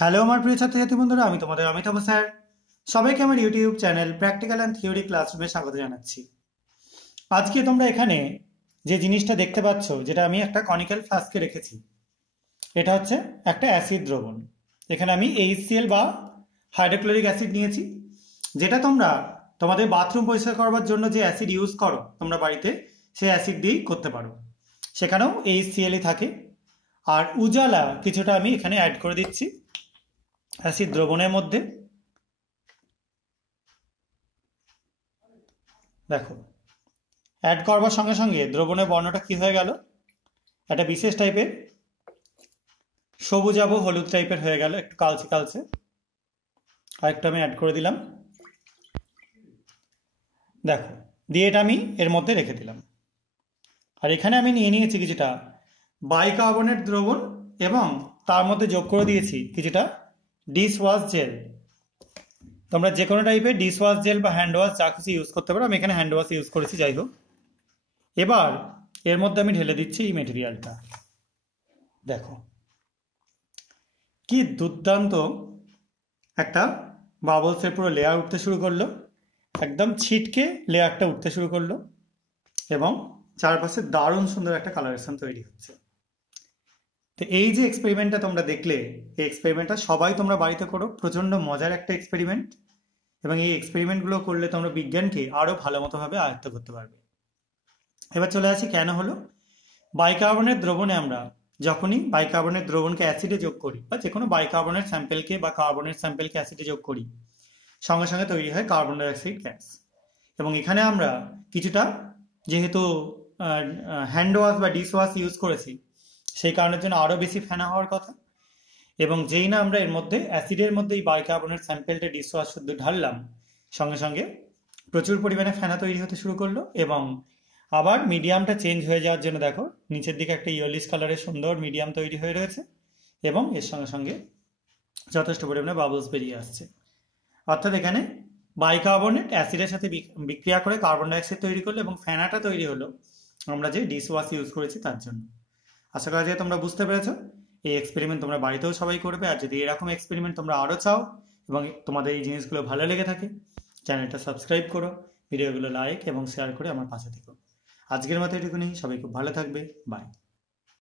Hello আমার প্রিয় ছাত্রছাত্রী বন্ধুরা, আমি তোমাদের অমিতাভ স্যার। সবাইকে আমার YouTube channel practical and theory ক্লাসরুমে স্বাগত জানাচ্ছি। আজকে তোমরা এখানে যে জিনিসটা দেখতে পাচ্ছ, যেটা আমি একটা কনিক্যাল ফ্লাস্কে রেখেছি, এটা হচ্ছে একটা অ্যাসিড দ্রবণ। এখানে আমি HCl বা হাইড্রোক্লোরিক অ্যাসিড নিয়েছি, যেটা তোমরা তোমাদের বাথরুম পরিষ্কার করবার জন্য যে অ্যাসিড ইউজ করো তোমরা বাড়িতে, সেই অ্যাসিড দিয়েই করতে পারো। সেখানেও HClই থাকে। আর উজালা কিছুটা আমি এখানে অ্যাড করে দিচ্ছি অ্যাসিড দ্রবণের মধ্যে। দেখো, অ্যাড করবার সঙ্গে সঙ্গে দ্রবণের বর্ণটা কি হয়ে গেল, একটা বিশেষ টাইপের সবুজাভ হলুদ টাইপের হয়ে গেল, একটু কালচে কালচে। আরেকটু আমি অ্যাড করে দিলাম। দেখো, দিয়ে এটা আমি এর মধ্যে রেখে দিলাম। আর এখানে আমি নিয়ে নিয়েছি কিছুটা বাইকার্বনেট দ্রবণ এবং তার মধ্যে যোগ করে দিয়েছি কিছুটা ডিশ ওয়াশ জেল। তোমরা যে কোনো টাইপের ডিশ ওয়াশ জেল বা হ্যান্ড ওয়াশ যা কিছু ইউজ করতে পারো, আমি এখানে হ্যান্ড ওয়াশ ইউজ করেছি। যাই হোক, এবার এর মধ্যে আমি ঢেলে দিচ্ছি এই মেটেরিয়ালটা। দেখো কি দুর্দান্ত একটা বাবলসের পুরো লেয়ার উঠতে শুরু করলো, একদম ছিটকে লেয়ারটা উঠতে শুরু করলো এবং চারপাশে দারুণ সুন্দর একটা কালারেশন তৈরি হচ্ছে। তো এই যে এক্সপেরিমেন্টটা তোমরা দেখলে, এই এক্সপেরিমেন্টটা সবাই তোমরা বাড়িতে করো। প্রচণ্ড মজার একটা এক্সপেরিমেন্ট, এবং এই এক্সপেরিমেন্টগুলো করলে তোমরা বিজ্ঞানকে আরও ভালো মতোভাবে আয়ত্ত করতে পারবে। এবার চলে আসি কেন হলো। বাইকার্বনেট দ্রবণে আমরা যখনই বাইকার্বনেট দ্রবণকে অ্যাসিডে যোগ করি, বা যে কোনো বাইকার্বনেট স্যাম্পেলকে বা কার্বনেট স্যাম্পেলকে অ্যাসিডে যোগ করি, সঙ্গে সঙ্গে তৈরি হয় কার্বন ডাইঅক্সাইড গ্যাস। এবং এখানে আমরা কিছুটা, যেহেতু হ্যান্ড ওয়াশ বা ডিশ ওয়াশ ইউজ করেছি, সেই কারণের জন্য আরও বেশি ফেনা হওয়ার কথা। এবং যেই না আমরা এর মধ্যে অ্যাসিডের মধ্যে এই বাইকার্বনেট স্যাম্পেলটা ডিশ ওয়াশ শুদ্ধ ঢাললাম, সঙ্গে সঙ্গে প্রচুর পরিমাণে ফেনা তৈরি হতে শুরু করলো। এবং আবার মিডিয়ামটা চেঞ্জ হয়ে যাওয়ার জন্য দেখো নিচের দিকে একটা ইয়েলিশ কালারের সুন্দর মিডিয়াম তৈরি হয়ে রয়েছে, এবং এর সঙ্গে সঙ্গে যথেষ্ট পরিমাণে বাবলস বেরিয়ে আসছে। অর্থাৎ এখানে বাইকার্বনেট অ্যাসিডের সাথে বিক্রিয়া করে কার্বন ডাইঅক্সাইড তৈরি করলো, এবং ফেনাটা তৈরি হলো আমরা যে ডিশ ওয়াশ ইউজ করেছি তার জন্য। আশা করা যায় তোমরা বুঝতে পেরেছো। এই এক্সপেরিমেন্ট তোমরা বাড়িতেও সবাই করবে। আর যদি এরকম এক্সপেরিমেন্ট তোমরা আরও চাও এবং তোমাদের এই জিনিসগুলো ভালো লেগে থাকে, চ্যানেলটা সাবস্ক্রাইব করো, ভিডিওগুলো লাইক এবং শেয়ার করে আমার পাশে থেকো। আজকের মতো এটুকুনি। সবাই খুব ভালো থাকবে। বাই।